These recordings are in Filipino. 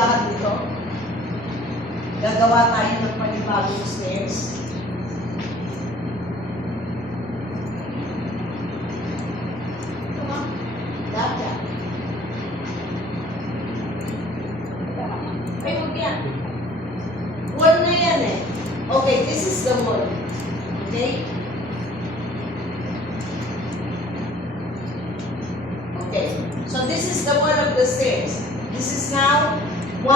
lahat dito? Gagawa tayo ng panibagong stairs. Ito nga. Lahat yan. Ay, huwag yan. Wall na yan eh. Okay, this is the wall. Okay? Okay. So this is the wall of the stairs. This is now 1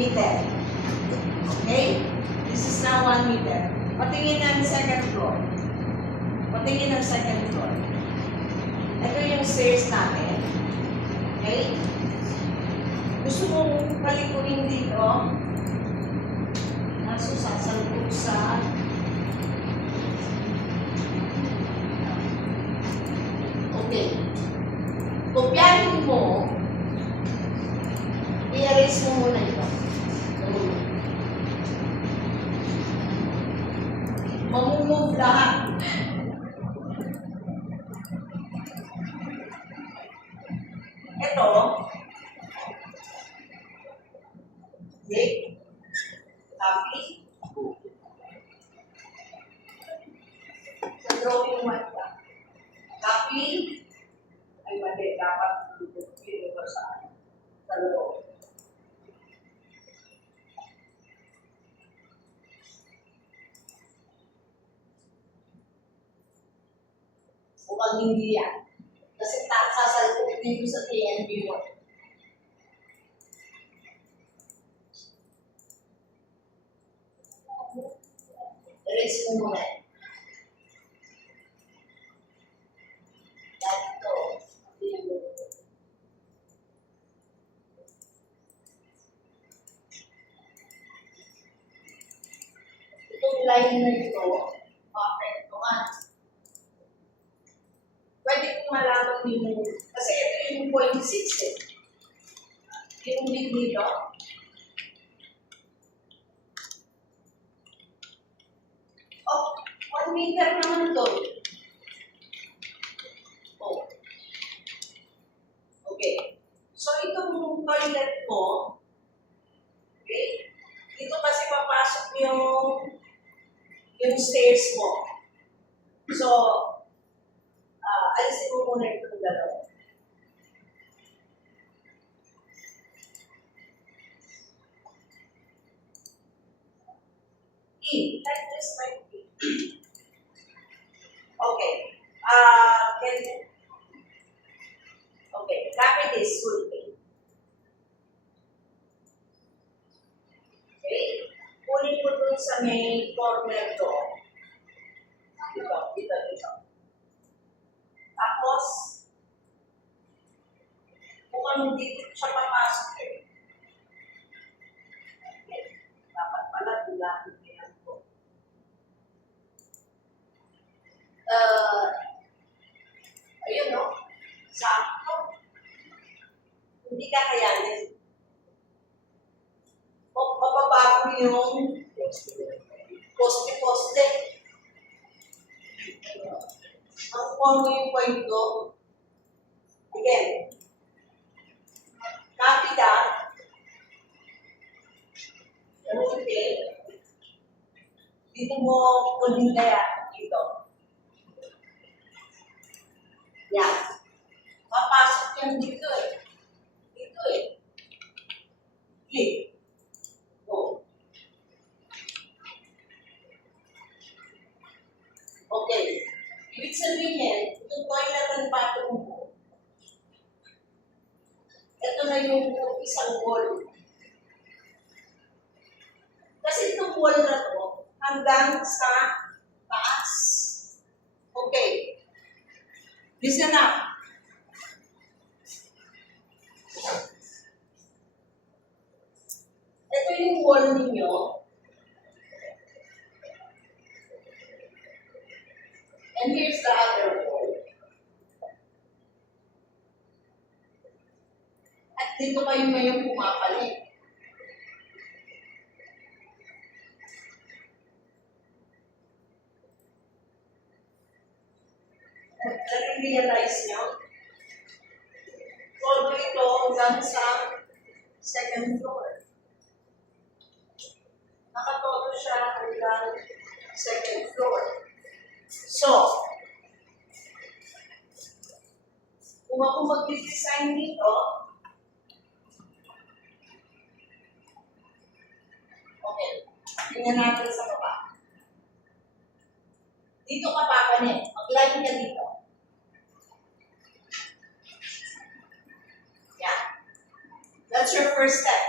meter. Okay? This is now 1 meter. Patingin ng second floor. Patingin ng second floor. Ito yung stairs natin. Okay? Gusto mong palikurin dito. Kaso sasalpok sa okay. Kopyahin mo, i-erase mo muna ito. Mamumove lahat. Ito, okay, copy. Sa drawing 1 ka. Copy. Ay, mali, dapat dito sa loob. Huwag hindi yan. Kasi sasalpok dito sa TNB mo. Erase mo muna. Itong line na ito, perfect naman. Pwede kong malaman yung, kasi ito yung 0.6 eh. Yung big dito. Oh, 1 meter naman ito. Oh. Okay. So, itong toilet mo, okay, dito kasi papasok yung stairs mo. So, alisin mo muna itong dalawa. Like this, like this. Okay. Okay, copy this full thing. Okay? Kunin mo dun sa may corner door. Dito. Tapos, mukhang dito siya papasok eh. Okay. Dapat pala dulahin ko yan po. Ayun no? Sakto. Hindi kakayanin. Mababago yung poste-poste. Ang form mo yung point ko. Again. Copy that. Okay. Dito mo kunin kaya dito. Yan. Papasok yan dito eh. Dito eh. Click. Go. Okay. Ibig sabihin, itong toilet and bathroom mo, ito na yung isang wall. Kasi itong wall na to, hanggang sa taas. Okay. Listen up. Ito yung wall ninyo. And here's the other wall. At dito kayo ngayong pumapalit. Nare-realize nyo? Todo ito hanggang sa second floor. Nakatoto siya hanggang second floor. So, kung ako mag-design dito, okay, tingnan natin sa baba. Dito ka papanin. Mag-line ka dito. Yan. That's your first step.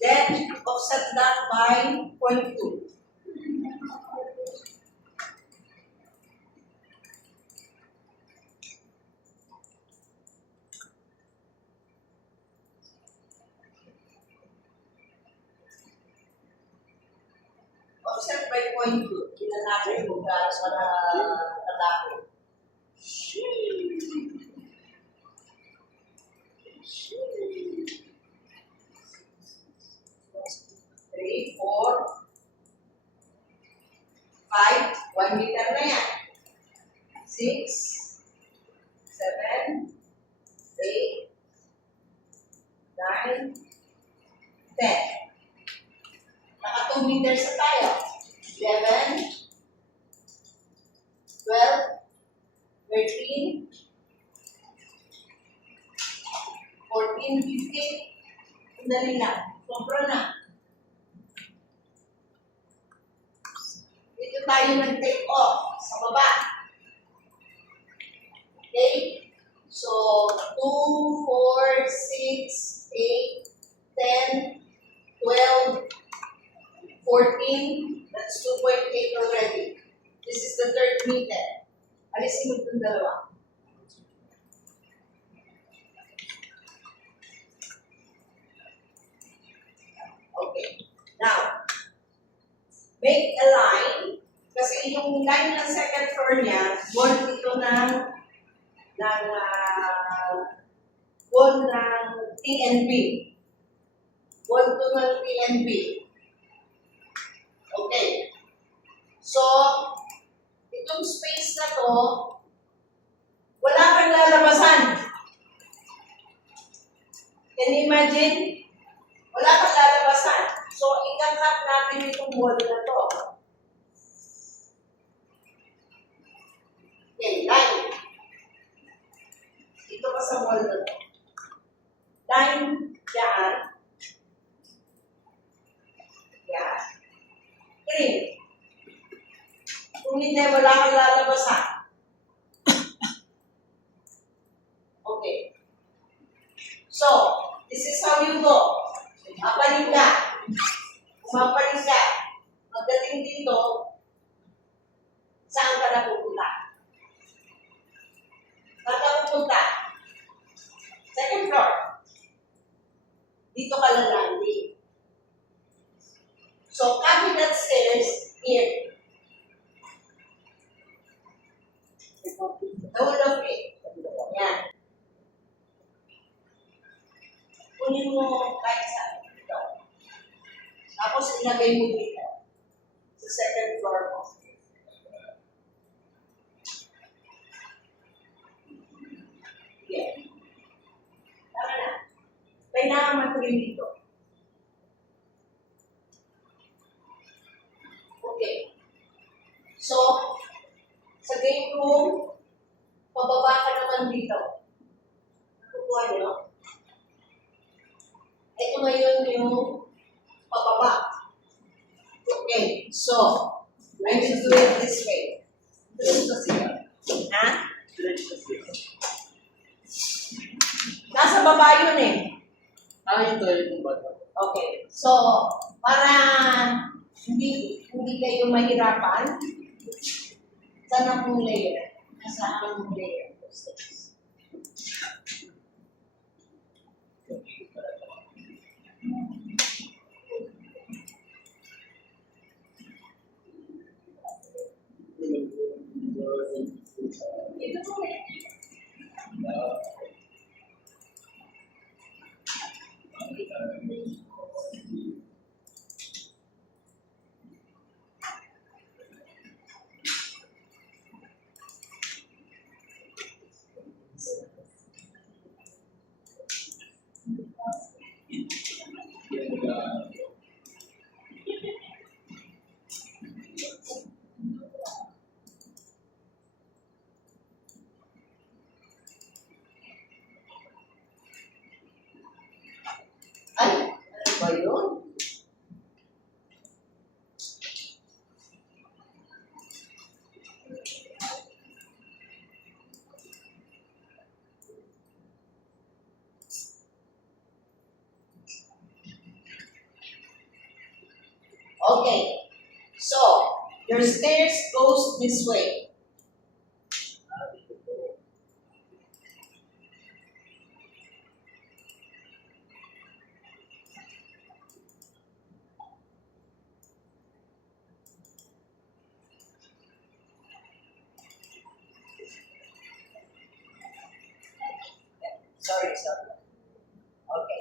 Then, offset that by 0.2. Offset by 0.2. Tingnan natin kung gaano sa natapos. 3, 4, 5, 1 meter na yan. 6, 7, 8, 9, 10. Naka 2 meters na tayo. 11, 12, 13, 14, 15. Sandali lang. Sobra na. Dito tayo nag-take off sa baba. Okay? So, 2, 4, 6, 8, 10, 12, 14. That's 2.8 already. This is the third meter. Alisin mo itong dalawa. Okay. Now, make a line. Kasi yung line ng second floor niya, wall ito ng wall ng TNB. Wall ito ng TNB. Okay. So, itong space na to, wala kang lalabasan. Can you imagine? Wala kang lalabasan. So, ikakat natin itong wall na to. Okay, line. Dito ka sa wall na to. Line dyan. Yan. 3. Kung hindi, wala kang lalabasan. Okay. So, this is how you go. Mapaling ka. Mapaling ka. Pagdating dito, saan ka na pupunta? Saan ka pupunta? Second floor. Dito ka lalanding. So, copy that stairs here. The whole of it. Yan. Kunin mo kahit saan dito. Tapos ilagay mo dito. Sa second floor mo. Yan. Tama na. Kailangan matulin dito. Okay. So, sa game room, pababa ka naman dito. Nakukuha nyo? Ito ngayon yung pababa. Okay, so, I will do it this way. Ha? Nasa baba yun eh. Ito yung bata. Okay, so, para hindi kayo mahirapan, saan ang layer? Nasa ang layer? Ito po eh. Okay. So, your stairs goes this way. Sorry. Okay.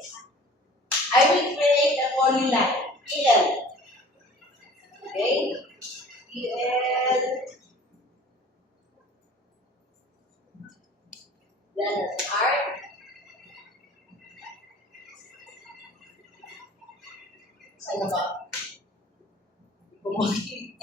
I will create a polyline. EL. Okay? EL. Then an arc. Saan na ba? Hindi ko makita.